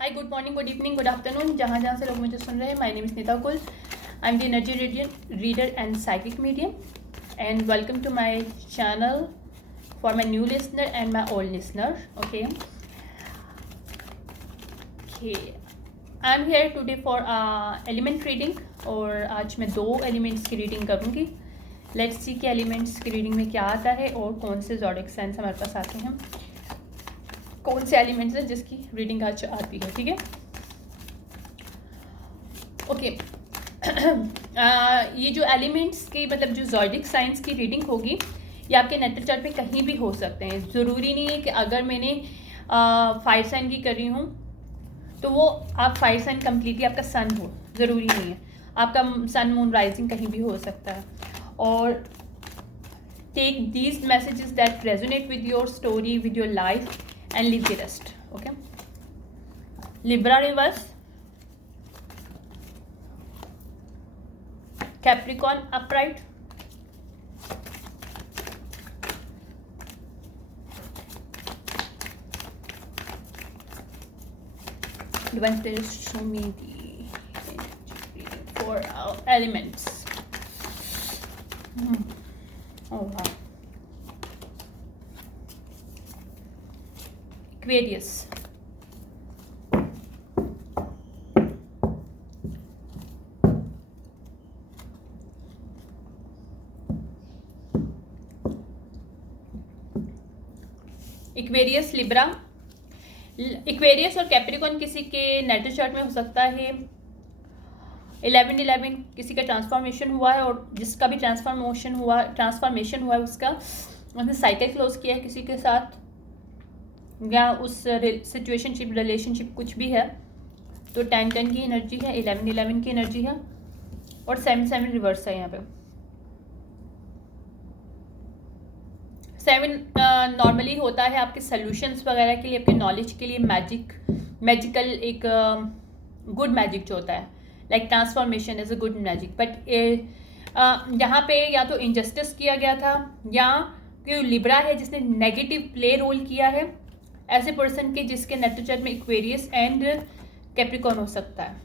हाय, good morning, good evening, good afternoon, जहाँ जहाँ से लोग मुझे सुन रहे हैं. माय नेम इज़ नीता कुल. I am the energy reader and psychic medium and welcome to my channel for my new listener and my old listener. Okay, I'm here today for element reading. और आज मैं 2 elements की reading करूँगी. Let's see कि elements की reading में क्या आता है और कौन से ज़ोडिक साइंस हमारे पास आते हैं, कौन से एलिमेंट्स हैं जिसकी रीडिंग आज आती है. ठीक है, ओके. ये जो एलिमेंट्स की मतलब जो ज़ोडिक साइंस की रीडिंग होगी ये आपके नेटल चार्ट पे कहीं भी हो सकते हैं. ज़रूरी नहीं है कि अगर मैंने फायर साइन की कर रही हूँ तो वो आप फायर साइन कम्प्लीटली आपका सन हो, ज़रूरी नहीं है. आपका सन मून राइजिंग कहीं भी हो सकता है. और take these messages that resonate with your story, with your life and leave the rest. Okay, Libra reverse, Capricorn upright, Divine Spirit, show me the for our elements. Oh wow. Aquarius, Aquarius, Libra. Aquarius और Capricorn किसी के natal chart में हो सकता है 11-11. किसी का transformation हुआ है और जिसका भी ट्रांसफॉर्मेशन हुआ है उसका उसने साइकिल क्लोज किया है किसी के साथ, या उस सिचुएशनशिप रिलेशनशिप कुछ भी है. तो 10-10 की एनर्जी है, 11-11 की एनर्जी है और 7-7 रिवर्स है. यहाँ पे 7 नॉर्मली होता है आपके सॉल्यूशंस वगैरह के लिए, आपके नॉलेज के लिए, मैजिकल एक गुड मैजिक जो होता है, like transformation is a good magic. But यहाँ पे या तो इनजस्टिस किया गया था या कोई लिब्रा है जिसने नेगेटिव प्ले रोल किया है ऐसे पर्सन के जिसके नेटल चार्ट में इक्वेरियस एंड कैप्रिकॉन हो सकता है.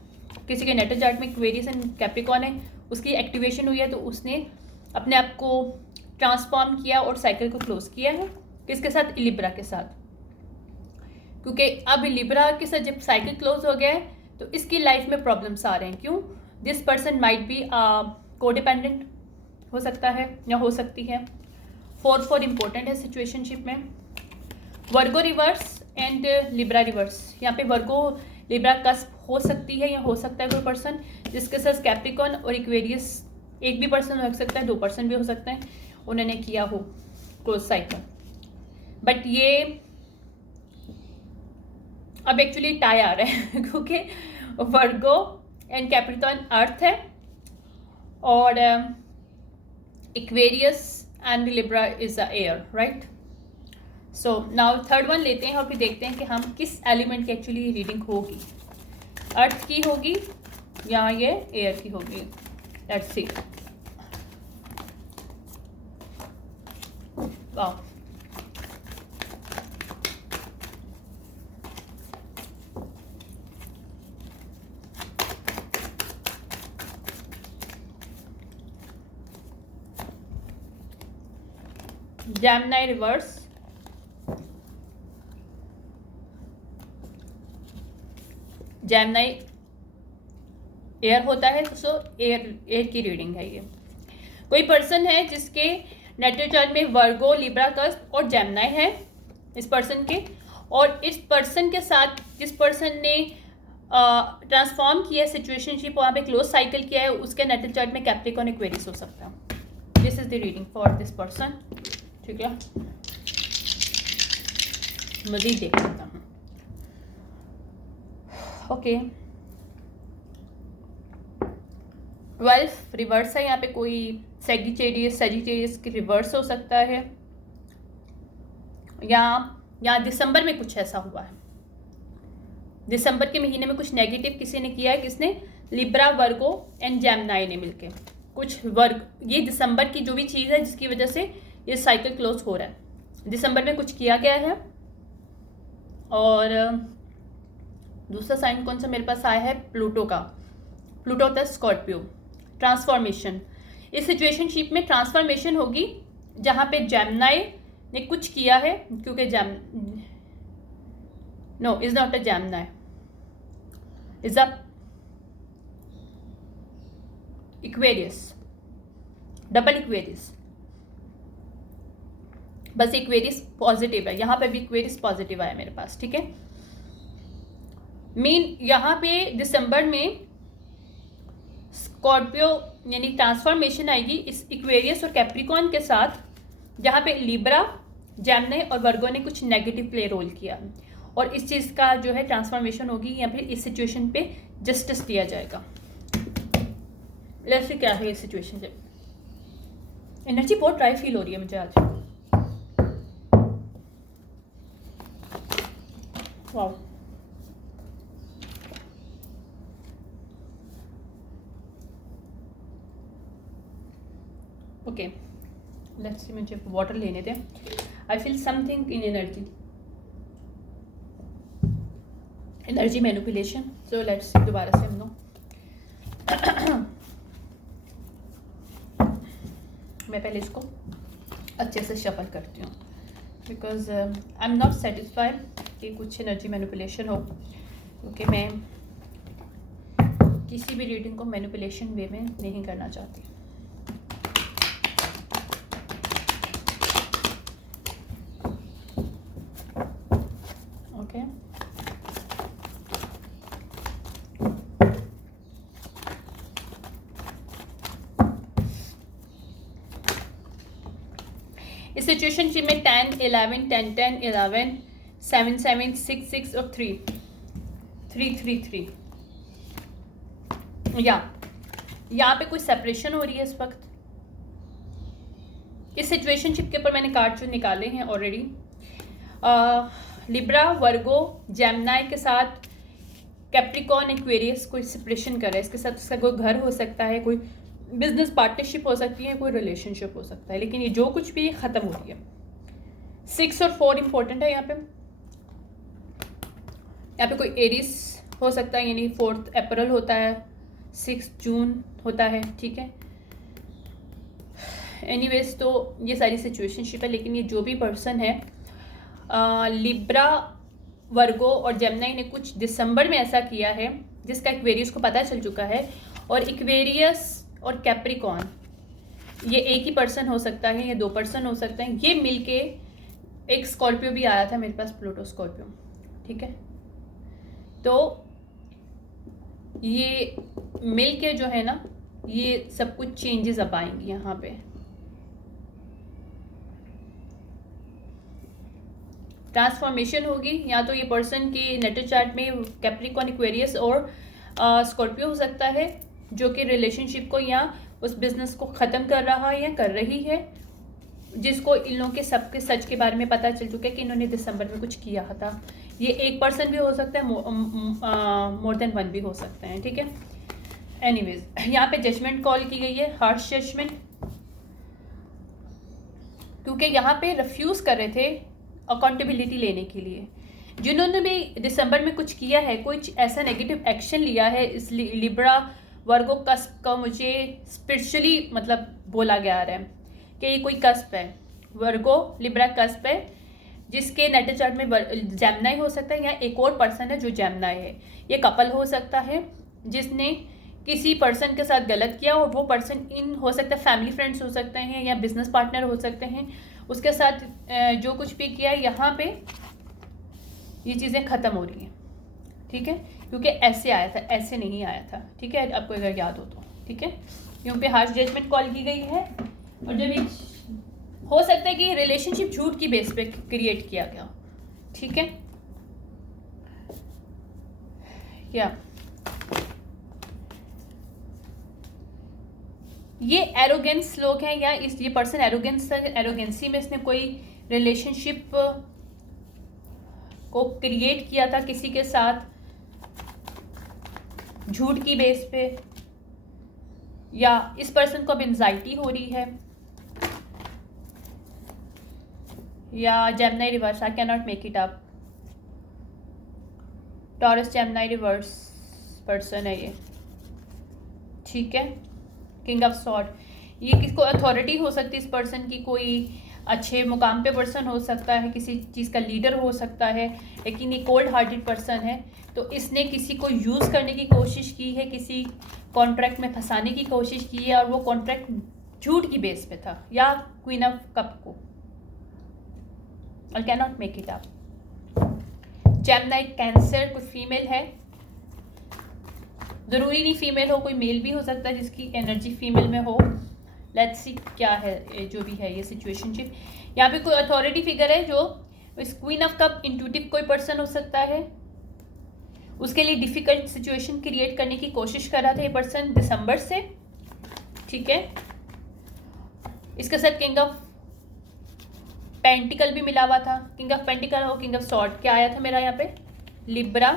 किसी के नेटल चार्ट में इक्वेरियस एंड कैप्रिकॉन है, उसकी एक्टिवेशन हुई है तो उसने अपने आप को ट्रांसफॉर्म किया और साइकिल को क्लोज किया है. किसके साथ? लिब्रा के साथ. क्योंकि अब लिब्रा के साथ जब साइकिल क्लोज हो गया है तो इसकी लाइफ में प्रॉब्लम्स आ रहे हैं. क्यों? This person might be codependent हो सकता है या हो सकती है. 4 इंपॉर्टेंट है सिचुएशनशिप में. वर्गो रिवर्स एंड लिब्रा रिवर्स. यहाँ पे वर्गो लिब्रा कस्प हो सकती है या हो सकता है कोई पर्सन जिसके साथ कैप्रिकॉन और इक्वेरियस, एक भी पर्सन हो सकता है, 2 पर्सन भी हो सकते हैं, उन्होंने किया हो क्लोज साइकिल. बट ये अब एक्चुअली टाई आ रहा है क्योंकि वर्गो एंड कैप्रिकॉन अर्थ है और Aquarius and Libra is a air, right. So now third one लेते हैं और फिर देखते हैं कि हम किस एलिमेंट की एक्चुअली रीडिंग होगी. अर्थ की होगी या ये एयर की होगी. Let's see. Wow, Gemini reverse, Gemini air होता है, सो एयर की रीडिंग है ये. कोई पर्सन है जिसके नेटल चार्ट में वर्गो, लिब्रा कस्प और जेमिनी है इस पर्सन के, और इस पर्सन के साथ जिस पर्सन ने ट्रांसफॉर्म किया सिचुएशनशिप, वहाँ पे क्लोज साइकिल किया है, उसके नेटल चार्ट में कैप्रिकॉन एक्वेरियस हो सकता है. This is the reading for this person. ठीक है, मज़ीद देख लेता हूँ. ओके, 12 रिवर्स है. यहाँ पे कोई सेजिटेरियस की रिवर्स हो सकता है या दिसंबर में कुछ ऐसा हुआ है. दिसंबर के महीने में कुछ नेगेटिव किसी ने किया है. किसने? लिब्रा, वर्गो एंड जेमिनी ने मिलके कुछ ये दिसंबर की जो भी चीज़ है जिसकी वजह से ये साइकिल क्लोज हो रहा है. दिसंबर में कुछ किया गया है और दूसरा साइन कौन सा मेरे पास आया है? प्लूटो का। प्लूटो होता है स्कॉर्पियो। ट्रांसफॉर्मेशन, इस सिचुएशनशिप में ट्रांसफॉर्मेशन होगी जहाँ पे जेमिनी ने कुछ किया है, क्योंकि no is not a Gemini, is a Aquarius, double Aquarius. बस इक्वेरियस पॉजिटिव है, यहाँ पे भी इक्वेरियस पॉजिटिव आया मेरे पास, ठीक है। मीन यहाँ पे दिसंबर में स्कॉर्पियो यानी ट्रांसफॉर्मेशन आएगी इस इक्वेरियस और कैप्रिकॉन के साथ, जहाँ पे लिब्रा, जेमिनी और वर्गो ने कुछ नेगेटिव प्ले रोल किया, और इस चीज़ का जो है ट्रांसफॉर्मेशन होगी या फिर इस सिचुएशन पे जस्टिस दिया जाएगा। ऐसे क्या है इस सिचुएशन से? एनर्जी बहुत ड्राई फील हो रही है मुझे आज। वाओ, ओके लेट्स सी, मुझे वाटर लेने दें। I feel something in energy manipulation, so let's see दोबारा से हम लोग मैं पहले इसको अच्छे से शफल करती हूँ, because I am not satisfied कि कुछ एनर्जी मैनिपुलेशन हो, क्योंकि मैं किसी भी रीडिंग को मैनिपुलेशन वे में नहीं करना चाहती। ओके इस सिचुएशन में 10, 11, 10, 10, 11, 7, 7, 6, 6 और 3, 3, 3, 3 यहाँ पे कोई सेपरेशन हो रही है इस वक्त। इस सिचुएशनशिप के ऊपर मैंने कार्ड जो निकाले हैं ऑलरेडी, लिब्रा, वर्गो, जेमिनी के साथ कैप्रिकॉन, एक्वेरियस कोई सेपरेशन कर रहा है। इसके साथ उसका कोई घर हो सकता है, कोई बिजनेस पार्टनरशिप हो सकती है, कोई रिलेशनशिप हो सकता है, लेकिन ये जो कुछ भी ख़त्म हो रही है। 6 और 4 इंपॉर्टेंट है यहाँ पे कोई एरिस हो सकता है, यानी 4 अप्रैल होता है, 6 जून होता है, ठीक है। एनीवेज तो ये सारी सिचुएशनशिप है, लेकिन ये जो भी पर्सन है लिब्रा, वर्गो और जेमिनी ने कुछ दिसंबर में ऐसा किया है जिसका एक्वेरियस को पता चल चुका है, और एक्वेरियस और कैप्रिकॉन ये एक ही पर्सन हो सकता है या 2 पर्सन हो सकते हैं। ये मिलके एक स्कॉर्पियो भी आया था मेरे पास, प्लूटो स्कॉर्पियो, ठीक है। तो ये मिलके जो है ना, ये सब कुछ चेंजेस अब आएंगी यहाँ पे। ट्रांसफॉर्मेशन होगी, या तो ये पर्सन के नेटल चार्ट में कैप्रिकॉन, एक्वेरियस और स्कॉर्पियो हो सकता है, जो कि रिलेशनशिप को या उस बिजनेस को ख़त्म कर रहा है या कर रही है, जिसको इन लोगों के सबके सच के बारे में पता चल चुका है कि इन्होंने दिसंबर में कुछ किया था। ये एक पर्सन भी हो सकता है, मोर देन 1 भी हो सकते हैं, ठीक है। एनीवेज यहाँ पे जजमेंट कॉल की गई है, हार्श जजमेंट, क्योंकि यहाँ पे रिफ्यूज़ कर रहे थे अकाउंटेबिलिटी लेने के लिए। जिन्होंने भी दिसंबर में कुछ किया है, कुछ ऐसा नेगेटिव एक्शन लिया है, इस लिब्रा, वर्गो कस्प का मुझे स्पिरिचुअली मतलब बोला गया रहा है कि ये कोई कस्प है, वर्गो लिब्रा कस्प है, जिसके नेटल चार्ट में जेमिनी हो सकता है या एक और पर्सन है जो जेमिनी है। ये कपल हो सकता है जिसने किसी पर्सन के साथ गलत किया, और वो पर्सन इन हो सकता है फैमिली फ्रेंड्स हो सकते हैं या बिजनेस पार्टनर हो सकते हैं, उसके साथ जो कुछ भी किया, यहाँ पे ये चीज़ें ख़त्म हो रही हैं, ठीक है। क्योंकि ऐसे आया था, ऐसे नहीं आया था, ठीक है, आपको अगर याद हो तो, ठीक है। यहाँ पे हार्श जजमेंट कॉल की गई है, और जब एक हो सकता है कि रिलेशनशिप झूठ की बेस पे क्रिएट किया गया, ठीक है। क्या ये एरोगेंस लोग हैं, या ये पर्सन एरोगेंसी में इसने कोई रिलेशनशिप को क्रिएट किया था किसी के साथ झूठ की बेस पे, या इस पर्सन को अब एंजाइटी हो रही है, या Gemini reverse, I can not make it up, taurus Gemini reverse person है ये, ठीक है। किंग ऑफ सॉर्ड, ये किसको अथॉरिटी हो सकती है इस पर्सन की, कोई अच्छे मुकाम पे पर्सन हो सकता है, किसी चीज़ का लीडर हो सकता है, लेकिन ये कोल्ड हार्टेड पर्सन है। तो इसने किसी को यूज़ करने की कोशिश की है, किसी कॉन्ट्रैक्ट में फंसाने की कोशिश की है, और वो कॉन्ट्रैक्ट झूठ की बेस पे था, या क्वीन ऑफ कप को। I can not make it up. Gemini cancer, कोई फीमेल है, ज़रूरी नहीं फीमेल हो, कोई मेल भी हो सकता है जिसकी एनर्जी फीमेल में हो। लेट्स सी क्या है जो भी है ये सिचुएशनशिप। यहाँ पे कोई अथॉरिटी फिगर है जो इस क्वीन ऑफ कप इंट्यूटिव कोई पर्सन हो सकता है, उसके लिए डिफ़िकल्ट सिचुएशन क्रिएट करने की कोशिश कर रहा था ये पर्सन दिसंबर से, ठीक है। इसके साथ किंग ऑफ पेंटिकल भी मिला हुआ था, किंग ऑफ पेंटिकल और किंग ऑफ सॉर्ड। क्या आया था मेरा यहाँ पे, लिब्रा,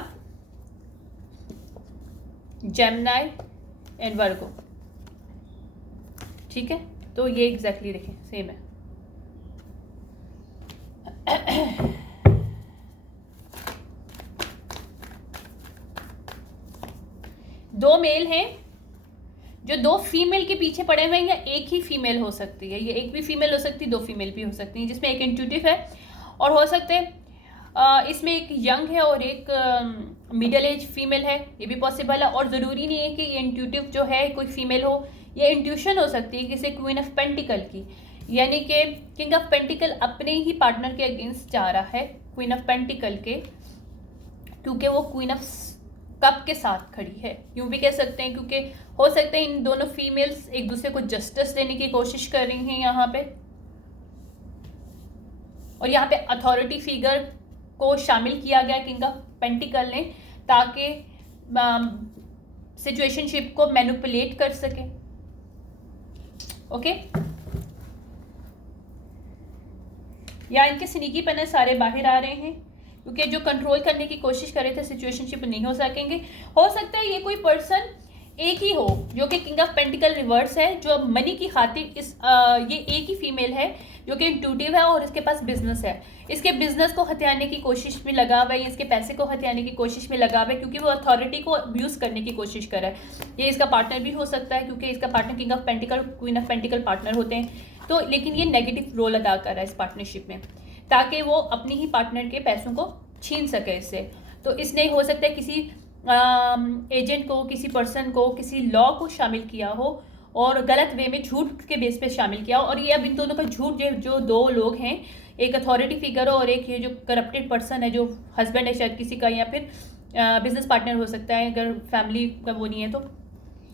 जेमिनी एंड वर्गो, ठीक है। तो ये एग्जैक्टली देखें सेम है। दो मेल हैं जो दो फीमेल के पीछे पड़े हुए हैं, या एक ही फीमेल हो सकती है, ये एक भी फीमेल हो सकती है, दो फीमेल भी हो सकती हैं, जिसमें एक इंट्यूटिव है और हो सकते हैं इसमें एक यंग है और एक मिडिल एज फीमेल है, ये भी पॉसिबल है। और ज़रूरी नहीं है कि ये इंट्यूटिव जो है कोई फीमेल हो, ये इंट्यूशन हो सकती है किसी क्वीन ऑफ पेंटिकल की, यानी कि किंग ऑफ पेंटिकल अपने ही पार्टनर के अगेंस्ट जा रहा है क्वीन ऑफ पेंटिकल के, क्योंकि वो क्वीन ऑफ कप के साथ खड़ी है, यूँ भी कह सकते हैं, क्योंकि हो सकता है इन दोनों फीमेल्स एक दूसरे को जस्टिस देने की कोशिश कर रही हैं यहाँ पे। और यहाँ पे अथॉरिटी फिगर को शामिल किया गया किंग ऑफ पेंटिकल ने, ताकि सिचुएशनशिप को मैनिपुलेट कर सके, ओके। या इनके स्नीकीपन सारे बाहर आ रहे हैं, क्योंकि जो कंट्रोल करने की कोशिश कर रहे थे सिचुएशनशिप नहीं हो सकेंगे। हो सकता है ये कोई पर्सन एक ही हो जो कि किंग ऑफ पेंटिकल रिवर्स है, जो मनी की खातिर ये एक ही फीमेल है जो कि इंट्यूटिव है और इसके पास बिजनेस है, इसके बिजनेस को हथियाने की कोशिश में लगा हुआ है, इसके पैसे को हथियाने की कोशिश में लगा हुआ है, क्योंकि वो अथॉरिटी को अब्यूज करने की कोशिश कर रहा है। ये इसका पार्टनर भी हो सकता है, क्योंकि इसका partner king of pentacle queen of pentacle partner होते हैं। तो लेकिन ये नेगेटिव रोल अदा कर रहा है इस पार्टनरशिप में, ताकि वो अपनी ही पार्टनर के पैसों को छीन सके इससे। तो इसने हो सकता है किसी एजेंट को, किसी पर्सन को, किसी लॉ को शामिल किया हो और गलत वे में झूठ के बेस पे शामिल किया हो। और ये अब इन दोनों का झूठ, जो दो लोग हैं, एक अथॉरिटी फिगर हो और एक ये जो करप्टेड पर्सन है, जो हस्बैंड है शायद किसी का, या फिर बिजनेस पार्टनर हो सकता है, अगर फैमिली का वो नहीं है तो,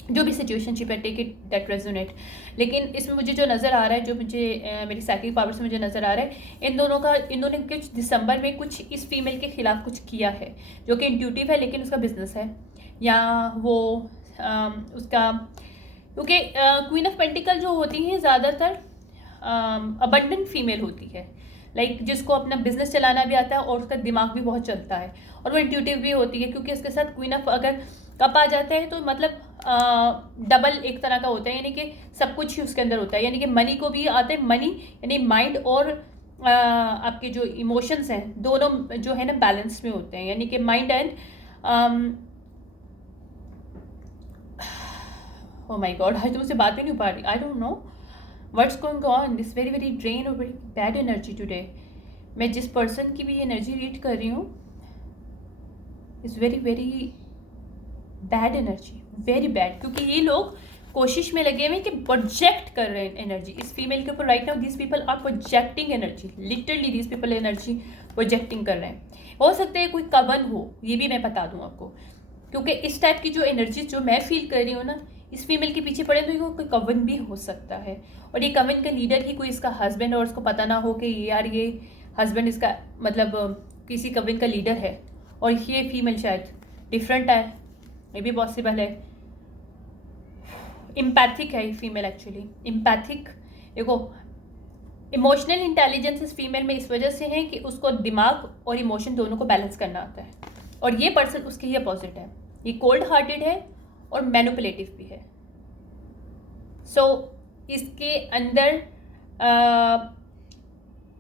जो भी सिचुएशनशिप है, टेक इट दैट रेजोनेट। लेकिन इसमें मुझे जो नज़र आ रहा है, जो मुझे मेरी साइकिक पावर से मुझे नज़र आ रहा है, इन्होंने कुछ दिसंबर में कुछ इस फीमेल के खिलाफ कुछ किया है, जो कि इंट्यूटिव है लेकिन उसका बिजनेस है, या वो उसका, क्योंकि क्वीन ऑफ पेंटिकल जो होती हैं ज़्यादातर अबंडेंट फीमेल होती है, लाइक जिसको अपना बिजनेस चलाना भी आता है और उसका दिमाग भी बहुत चलता है, और वो इंट्यूटिव भी होती है, क्योंकि उसके साथ क्वीन ऑफ अगर कप आ जाता है तो मतलब डबल एक तरह का होता है, यानी कि सब कुछ ही उसके अंदर होता है, यानी कि मनी को भी आता है, मनी यानी माइंड और आपके जो इमोशंस हैं दोनों जो है ना बैलेंस में होते हैं, यानी कि mind and oh my God, आज तो मुझसे बात भी नहीं हो पा रही। I don't know what's going on, this very very drain और वेरी बैड एनर्जी टुडे। मैं जिस पर्सन की भी एनर्जी रीड कर रही हूँ, is very very bad energy, very bad, क्योंकि ये लोग कोशिश में लगे हुए हैं कि प्रोजेक्ट कर रहे हैं एनर्जी इस फीमेल के ऊपर। Right now this people are projecting energy, literally this people energy projecting कर रहे हैं। हो सकता है कोई कवन हो, ये भी मैं बता दूं आपको, क्योंकि इस टाइप की जो एनर्जी जो मैं फील कर रही हूँ ना, इस फीमेल के पीछे पड़े तो कोई कवन भी हो सकता है, और ये कवन का लीडर ही कोई इसका हस्बैंड, और उसको पता ना हो कि यार ये हस्बैंड इसका मतलब किसी कवन का लीडर है, और ये फीमेल शायद डिफरेंट है, ये भी पॉसिबल है। इम्पैथिक है ये फीमेल, एक्चुअली इम्पैथिक। देखो इमोशनल इंटेलिजेंस इस फीमेल में इस वजह से है कि उसको दिमाग और इमोशन दोनों को बैलेंस करना आता है, और ये पर्सन उसके ही अपोजिट है, ये कोल्ड हार्टेड है और मैनिपुलेटिव भी है। सो इसके अंदर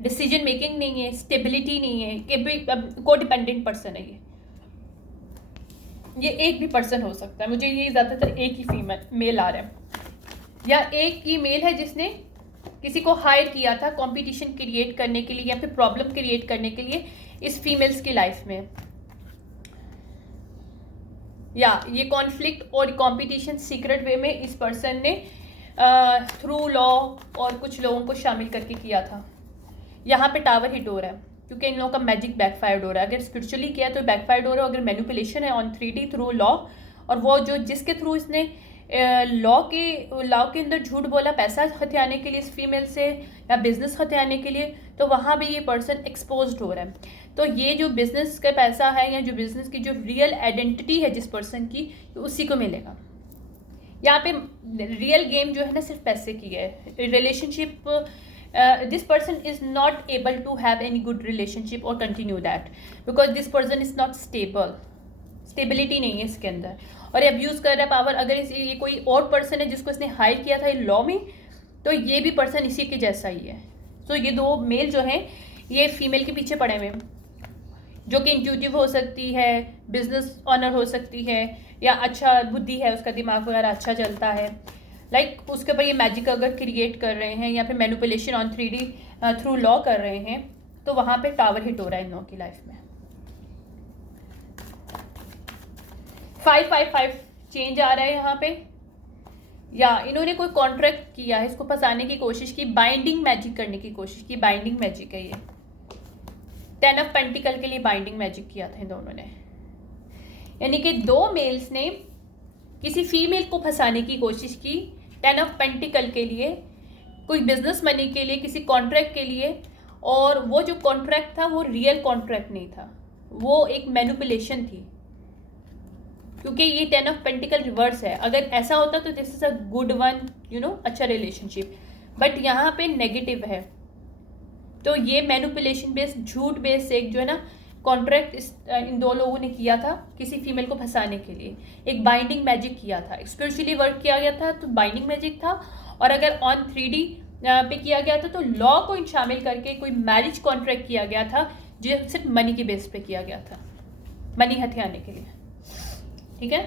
डिसीजन मेकिंग नहीं है, स्टेबिलिटी नहीं है, कि भी को डिपेंडेंट पर्सन है ये, ये एक भी पर्सन हो सकता है, मुझे ये ज़्यादातर एक ही मेल आ रहा है, या एक ही मेल है जिसने किसी को हायर किया था कंपटीशन क्रिएट करने के लिए या फिर प्रॉब्लम क्रिएट करने के लिए इस फीमेल्स की लाइफ में, या ये कॉन्फ्लिक्ट और कंपटीशन सीक्रेट वे में इस पर्सन ने थ्रू लॉ और कुछ लोगों को शामिल करके किया था। यहाँ पे टावर हिट हो रहा है क्योंकि इन लोगों का मैजिक बैकफायर्ड हो रहा है। अगर स्पिरिचुअली किया तो बैकफायर्ड हो रहा है, अगर मैनिपुलेशन है ऑन 3D थ्रू लॉ, और वो जो जिसके थ्रू इसने लॉ के अंदर झूठ बोला पैसा हथियाने के लिए इस फीमेल से या बिजनेस हथियाने के लिए, तो वहाँ भी ये पर्सन एक्सपोज्ड हो रहा है। तो ये जो बिजनेस का पैसा है या जो बिजनेस की जो रियल आइडेंटिटी है जिस पर्सन की, तो उसी को मिलेगा। यहाँ पे रियल गेम जो है ना सिर्फ पैसे की है। Relationship, this person is not able to have any good relationship और continue that because this person is not stable, stability नहीं है इसके अंदर, और ये अब्यूज़ कर रहा है पावर। अगर ये कोई और पर्सन है जिसको इसने हायर किया था लॉ में, तो ये भी पर्सन इसी के जैसा ही है। तो ये दो मेल जो हैं ये फीमेल के पीछे पड़े हुए हैं, जो कि इंट्यूटिव हो सकती है, बिजनेस ऑनर हो सकती है, या अच्छा बुद्धि है, उसका दिमाग वगैरह अच्छा चलता है, लाइक उसके ऊपर ये मैजिक अगर क्रिएट कर रहे हैं या फिर manipulation on 3D through law कर रहे हैं, तो वहाँ पे टावर हिट हो रहा है इन लोगों की लाइफ में। 555 चेंज आ रहा है यहाँ पे, या इन्होंने कोई कॉन्ट्रैक्ट किया है, इसको फंसाने की कोशिश की, बाइंडिंग मैजिक करने की कोशिश की। बाइंडिंग मैजिक है ये, 10 ऑफ पेंटिकल के लिए बाइंडिंग मैजिक किया था इन दोनों ने। यानी कि दो मेल्स ने किसी फीमेल को फंसाने की कोशिश की 10 ऑफ पेंटिकल के लिए, कोई बिजनेस मनी के लिए, किसी कॉन्ट्रैक्ट के लिए, और वो जो कॉन्ट्रैक्ट था वो रियल कॉन्ट्रैक्ट नहीं था, वो एक मैनिपुलेशन थी, क्योंकि ये 10 ऑफ पेंटिकल रिवर्स है। अगर ऐसा होता तो this is a good one, you know, अच्छा रिलेशनशिप, बट यहाँ पे नेगेटिव है। तो ये मैनिपुलेशन बेस्ड, झूठ बेस्ड एक जो है ना कॉन्ट्रैक्ट इन दो लोगों ने किया था किसी फीमेल को फंसाने के लिए। एक बाइंडिंग मैजिक किया था, स्पिरिचुअली वर्क किया गया था तो बाइंडिंग मैजिक था, और अगर ऑन 3D पे किया गया था तो लॉ को शामिल करके कोई मैरिज कॉन्ट्रैक्ट किया गया था जो सिर्फ मनी के बेस पे किया गया था, मनी हथियाने के लिए। ठीक है,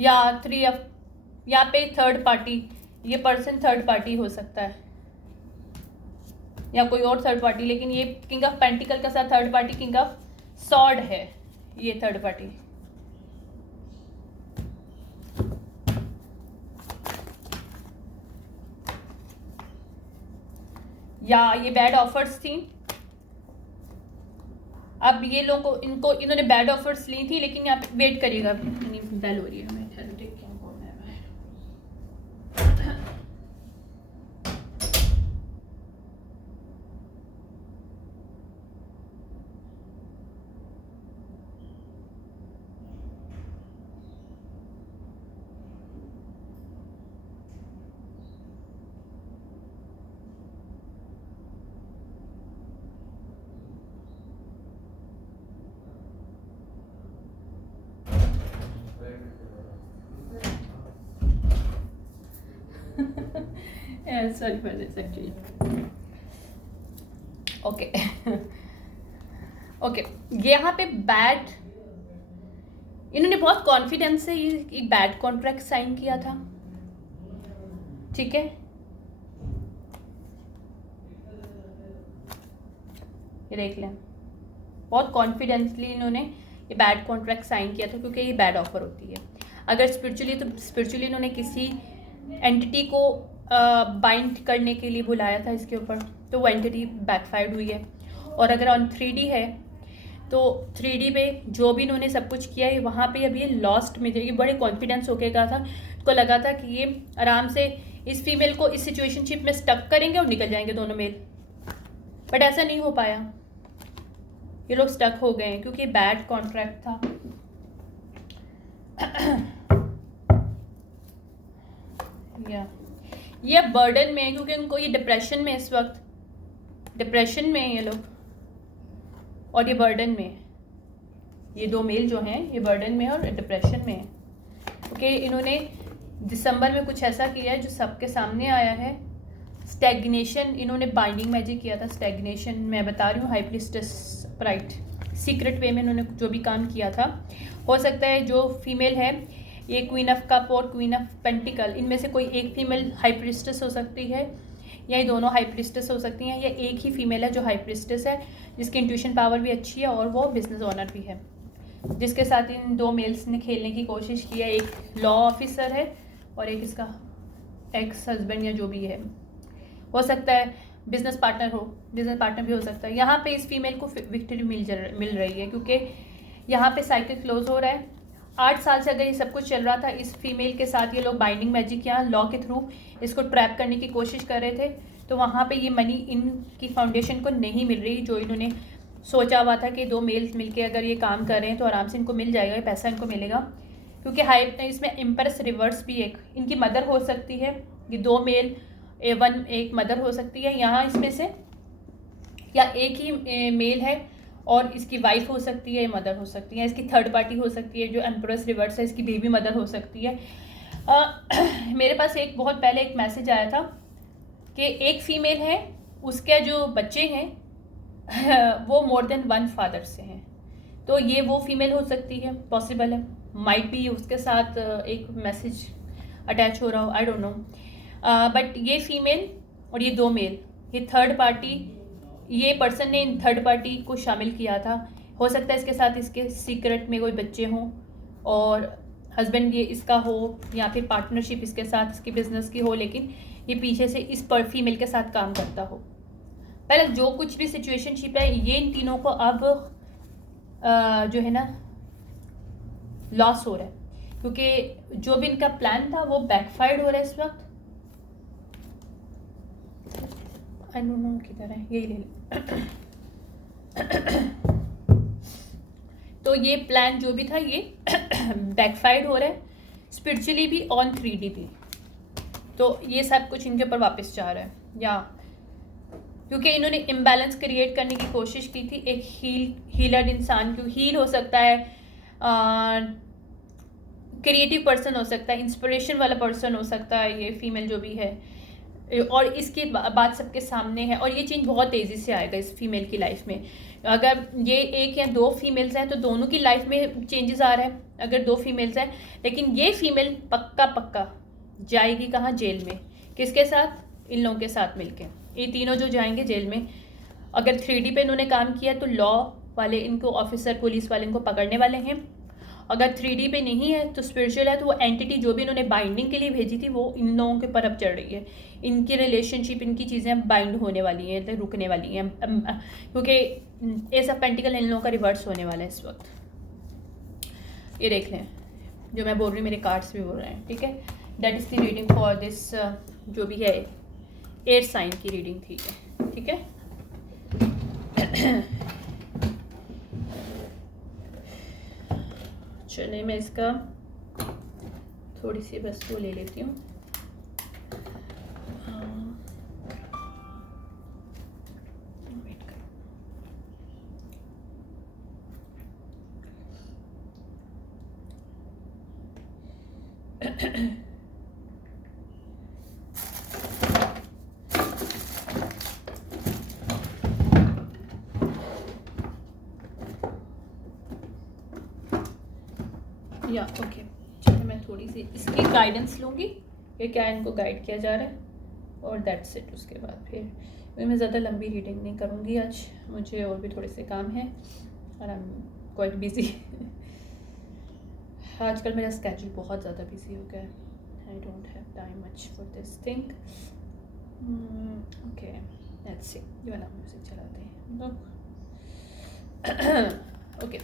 या 3 ऑफ, यहाँ पे थर्ड पार्टी, ये पर्सन थर्ड पार्टी हो सकता है या कोई और थर्ड पार्टी, लेकिन ये किंग ऑफ पेंटिकल के साथ third party king of sword है ये थर्ड पार्टी। या ये बैड ऑफर्स थी, अब ये लोगों को इन्होंने बैड ऑफर्स ली थी, लेकिन यहाँ पे वेट करिएगा, बेल हो रही है, मैं देखती हूँ कौन है। Sorry for this actually. Okay. Okay, यहाँ पे बैड, इन्होंने बहुत कॉन्फिडेंस से ये एक बैड कॉन्ट्रैक्ट साइन किया था। ठीक है, ये देख लें, बहुत कॉन्फिडेंसली इन्होंने ये बैड कॉन्ट्रैक्ट साइन किया था, क्योंकि ये बैड ऑफर होती है। अगर स्पिरिचुअली, तो स्पिरिचुअली इन्होंने किसी एंटिटी को बाइंड करने के लिए बुलाया था इसके ऊपर, तो वो एंटिटी बैकफायर्ड हुई है। और अगर ऑन 3D है तो 3D पे जो भी इन्होंने सब कुछ किया है, वहाँ पे अभी ये लॉस्ट में, ये बड़े कॉन्फिडेंस होके कहा था, उसको लगा था कि ये आराम से इस फीमेल को इस सिचुएशनशिप में स्टक करेंगे और निकल जाएंगे दोनों मेल, बट ऐसा नहीं हो पाया। ये लोग स्टक हो गए हैं क्योंकि बैड कॉन्ट्रैक्ट था। ये बर्डन में है क्योंकि उनको ये डिप्रेशन में, इस वक्त डिप्रेशन में है ये लोग, और ये बर्डन में है। ये दो मेल जो हैं ये बर्डन में है और डिप्रेशन में है, क्योंकि इन्होंने दिसंबर में कुछ ऐसा किया है जो सबके सामने आया है। स्टैग्नेशन, इन्होंने बाइंडिंग मैजिक किया था, स्टैग्नेशन मैं बता रही हूँ, हाई प्रीस्टेस राइट, सीक्रेट वे में इन्होंने जो भी काम किया था। हो सकता है जो फीमेल है ये क्वीन ऑफ कप और क्वीन ऑफ पेंटिकल, इनमें से कोई एक फीमेल हाई प्रिस्टेस हो सकती है, या ये दोनों हाई प्रिस्टेस हो सकती हैं, या एक ही फीमेल है जो हाई प्रिस्टेस है, जिसकी इंट्यूशन पावर भी अच्छी है और वो बिजनेस ओनर भी है, जिसके साथ इन दो मेल्स ने खेलने की कोशिश की है। एक लॉ ऑफिसर है और एक इसका एक्स हस्बैंड या जो भी है, हो सकता है बिजनेस पार्टनर भी हो सकता है। यहाँ पे इस फीमेल को विक्ट्री मिल रही है, क्योंकि यहाँ पे साइकिल क्लोज हो रहा है। 8 साल से अगर ये सब कुछ चल रहा था, इस फीमेल के साथ ये लोग बाइंडिंग मैजिक या लॉ के थ्रू इसको ट्रैप करने की कोशिश कर रहे थे, तो वहाँ पे ये मनी इनकी फाउंडेशन को नहीं मिल रही, जो इन्होंने सोचा हुआ था कि 2 मेल्स मिलके अगर ये काम कर रहे हैं तो आराम से इनको मिल जाएगा, ये पैसा इनको मिलेगा। क्योंकि हाई इसमें एम्प्रेस रिवर्स भी एक इनकी मदर हो सकती है, ये 2 मेल एक मदर हो सकती है यहाँ इसमें से, या एक ही मेल है और इसकी वाइफ हो सकती है, मदर हो सकती है, इसकी थर्ड पार्टी हो सकती है, जो एम्प्रेस रिवर्स है इसकी बेबी मदर हो सकती है। मेरे पास एक बहुत पहले एक मैसेज आया था कि एक फीमेल है, उसके जो बच्चे हैं वो मोर देन 1 फादर से हैं, तो ये वो फीमेल हो सकती है, पॉसिबल है, माइट भी उसके साथ एक मैसेज अटैच हो रहा हो, आई डोंट नो। बट ये फीमेल और ये 2 मेल, ये थर्ड पार्टी, ये पर्सन ने इन थर्ड पार्टी को शामिल किया था। हो सकता है इसके साथ इसके सीक्रेट में कोई बच्चे हों और हस्बैंड ये इसका हो, या फिर पार्टनरशिप इसके साथ इसकी बिजनेस की हो, लेकिन ये पीछे से इस पर फीमेल के साथ काम करता हो। पहले जो कुछ भी सिचुएशनशिप है, ये इन तीनों को अब जो है ना लॉस हो रहा है, क्योंकि जो भी इनका प्लान था वो बैकफायर्ड हो रहा है इस वक्त। आई डोंट नो किधर है, यही ले लो। तो ये प्लान जो भी था ये बैकफायर्ड हो रहा है, स्पिरिचुअली भी ऑन 3D भी, तो ये सब कुछ इनके ऊपर वापस जा रहा है। या क्योंकि इन्होंने इम्बैलेंस क्रिएट करने की कोशिश की थी, एक हीलर इंसान, क्योंकि हील हो सकता है, क्रिएटिव पर्सन हो सकता है, इंस्पिरेशन वाला पर्सन हो सकता है ये फीमेल जो भी है, और इसकी बात सबके सामने है, और ये चेंज बहुत तेज़ी से आएगा इस फीमेल की लाइफ में। अगर ये एक या 2 फीमेल्स हैं तो दोनों की लाइफ में चेंजेस आ रहा है, अगर 2 फीमेल्स हैं, लेकिन ये फीमेल पक्का जाएगी कहाँ, जेल में। किसके साथ? इन लोगों के साथ मिलके, ये तीनों जो जाएंगे जेल में। अगर 3D पे इन्होंने काम किया तो लॉ वाले इनको, ऑफिसर पुलिस वाले इनको पकड़ने वाले हैं। अगर 3D पे नहीं है तो स्पिरिचुअल है, तो वो एंटिटी जो भी इन्होंने बाइंडिंग के लिए भेजी थी वो इन लोगों के पर अब चढ़ रही है। इनकी रिलेशनशिप, इनकी चीज़ें बाइंड होने वाली हैं, रुकने वाली हैं, क्योंकि एस ऑफ पेंटिकल इन लोगों का रिवर्स होने वाला है इस वक्त। ये देख लें, जो मैं बोल रही हूँ मेरे कार्ड्स भी बोल रहे हैं, ठीक है। That is the reading for this, जो भी है एयर साइन की रीडिंग थी, ठीक है। चलिए मैं इसका थोड़ी सी बस वो ले लेती हूँ। या ओके, चलिए मैं थोड़ी सी इसकी गाइडेंस लूँगी कि क्या इनको गाइड किया जा रहा है, और दैट्स इट। उसके बाद फिर मैं ज़्यादा लंबी रीडिंग नहीं करूँगी आज, मुझे और भी थोड़े से काम हैं और आई एम क्वाइट बिजी। आजकल मेरा स्केड्यूल बहुत ज़्यादा बिजी हो गया है, I don't have time much for this thing. Okay let's see, ये वाला म्यूज़िक चलाते हैं। Okay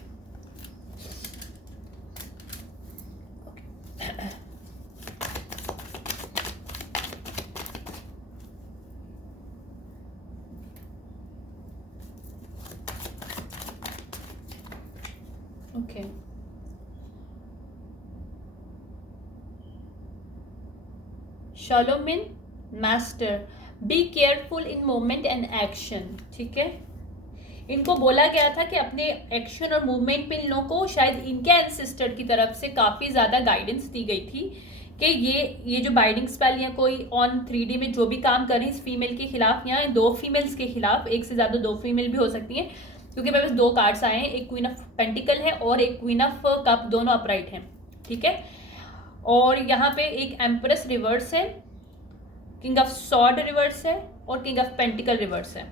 okay. शालोमिन master, be careful in moment and action, ठीक है। इनको बोला गया था कि अपने एक्शन और मूवमेंट पे इन लोगों को शायद इनके एंसेस्टर की तरफ से काफ़ी ज़्यादा गाइडेंस दी गई थी कि ये जो बाइंडिंग स्पेल या कोई ऑन 3D में जो भी काम कर रही है इस फीमेल के खिलाफ, या 2 फीमेल्स के खिलाफ, एक से ज़्यादा 2 फीमेल भी हो सकती हैं, क्योंकि मेरे पास 2 कार्ड्स आए हैं, एक क्वीन ऑफ पेंटिकल है और एक क्वीन ऑफ कप, दोनों अपराइट हैं, ठीक है। और यहाँ पे एक एम्प्रेस रिवर्स है, किंग ऑफ सॉर्ड रिवर्स है और किंग ऑफ पेंटिकल रिवर्स है।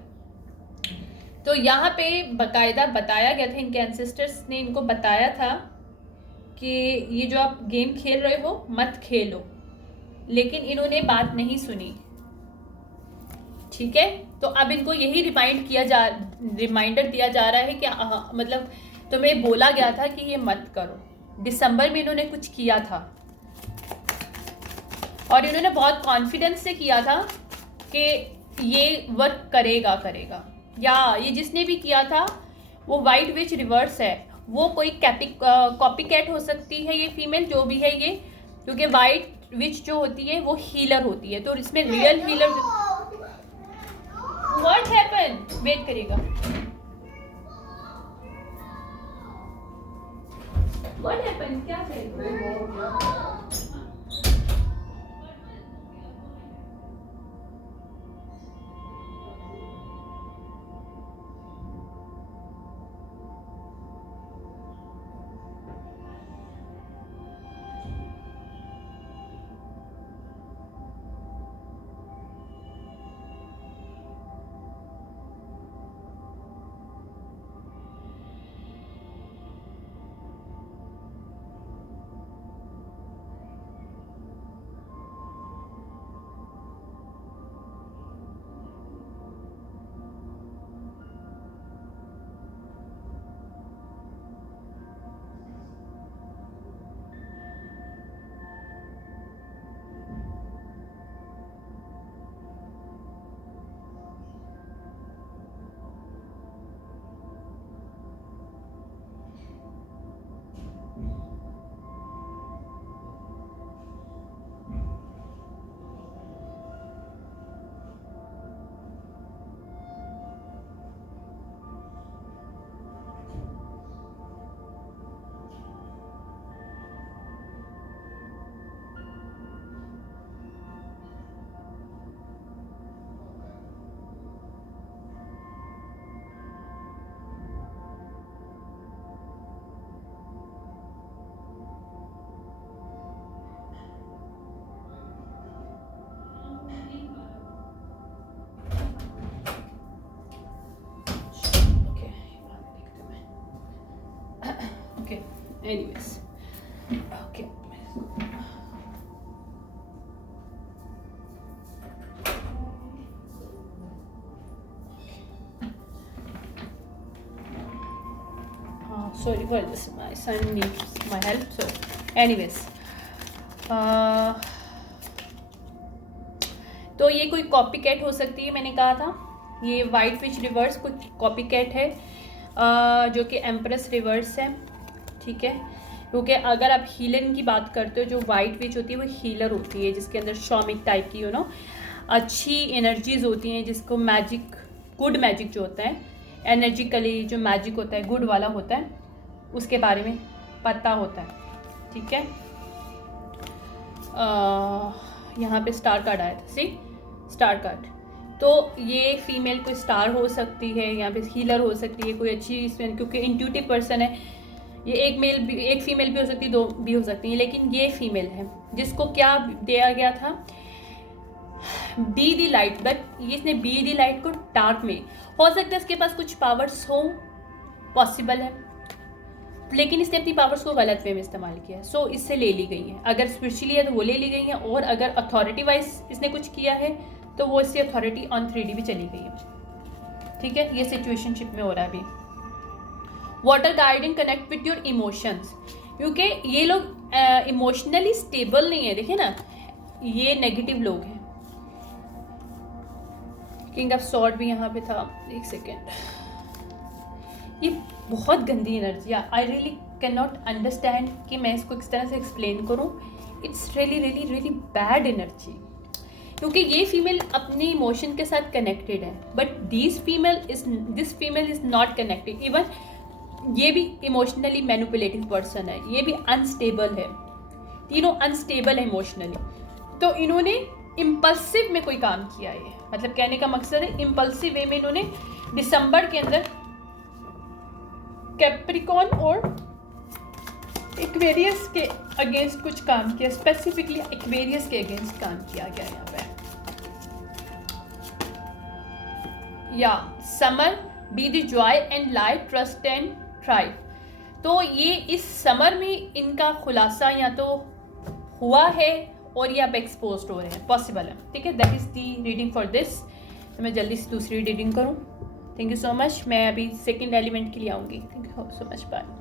तो यहाँ पे बाकायदा बताया गया था, इनके एंसेस्टर्स ने इनको बताया था कि ये जो आप गेम खेल रहे हो मत खेलो, लेकिन इन्होंने बात नहीं सुनी, ठीक है। तो अब इनको यही रिमाइंडर दिया जा रहा है कि मतलब तुम्हें बोला गया था कि ये मत करो। दिसंबर में इन्होंने कुछ किया था और इन्होंने बहुत कॉन्फिडेंस से किया था कि ये वर्क करेगा, या ये जिसने भी किया था वो वाइट विच रिवर्स है, वो कोई कॉपी कैट हो सकती है ये फीमेल जो भी है ये, क्योंकि वाइट विच जो होती है वो हीलर होती है। तो इसमें real healer what happen, wait करेगा, व्हाट हैपन, क्या करेगा। Anyways, okay. Sorry for this, my son needs my help. So, anyways, तो ये कोई कॉपी कैट हो सकती है, मैंने कहा था ये वाइट विच रिवर्स कुछ कॉपी कैट है, जो कि एम्प्रेस रिवर्स है, ठीक है। क्योंकि अगर आप हीलर की बात करते हो, जो वाइट विच होती है वो हीलर होती है, जिसके अंदर शॉमिक टाइप की अच्छी एनर्जीज होती हैं, जिसको मैजिक, गुड मैजिक जो होता है, एनर्जिकली जो मैजिक होता है गुड वाला होता है, उसके बारे में पता होता है, ठीक है। यहाँ पे स्टार कार्ड आया था, सी स्टार कार्ड। तो ये फीमेल कोई स्टार हो सकती है, यहाँ पे हीलर हो सकती है, कोई अच्छी, क्योंकि इंट्यूटिव पर्सन है ये, एक मेल भी, एक फीमेल भी हो सकती है, 2 भी हो सकती है, लेकिन ये फीमेल है जिसको क्या दिया गया था, बी दी लाइट, बट इसने बी दी लाइट को डार्क में, हो सकता है इसके पास कुछ पावर्स हो, पॉसिबल है, लेकिन इसने अपनी पावर्स को गलत वे में इस्तेमाल किया है, सो इससे ले ली गई है। अगर स्पिरिचुअली है तो वो ले ली गई है, और अगर अथॉरिटी वाइज इसने कुछ किया है तो वो इससे अथॉरिटी ऑन 3D भी चली गई है, ठीक है। ये सिचुएशनशिप में हो रहा है अभी। Water guiding connect with your emotions, क्योंकि ये लोग इमोशनली स्टेबल नहीं है, देखिए ना, ये नेगेटिव लोग हैं। किंग ऑफ सॉर्ड भी यहाँ पे था, एक सेकेंड, ये बहुत गंदी एनर्जी है, I really can not understand कि मैं इसको किस तरह से एक्सप्लेन करूँ। It's really really really bad energy, क्योंकि ये फीमेल अपने इमोशन के साथ कनेक्टेड है, but this female is not connected. Even ये भी इमोशनली मैनिपुलेटिव पर्सन है, ये भी अनस्टेबल है, तीनों अनस्टेबल है इमोशनली। तो इन्होंने इम्पल्सिव में कोई काम किया है, मतलब कहने का मकसद है इम्पल्सिव वे में इन्होंने दिसंबर के अंदर कैप्रिकॉन और एक्वेरियस के अगेंस्ट कुछ काम किया, स्पेसिफिकली एक्वेरियस के अगेंस्ट काम किया गया यहाँ पे। या summer be the Joy and light, trust and thrive. तो ये इस समर में इनका खुलासा या तो हुआ है और ये अब एक्सपोज हो रहे हैं, पॉसिबल है। ठीक है, that is the reading for this. तो मैं जल्दी से दूसरी रीडिंग करूँ। Thank you so much. मैं अभी सेकंड एलिमेंट के लिए आऊँगी। Thank you so much, bye.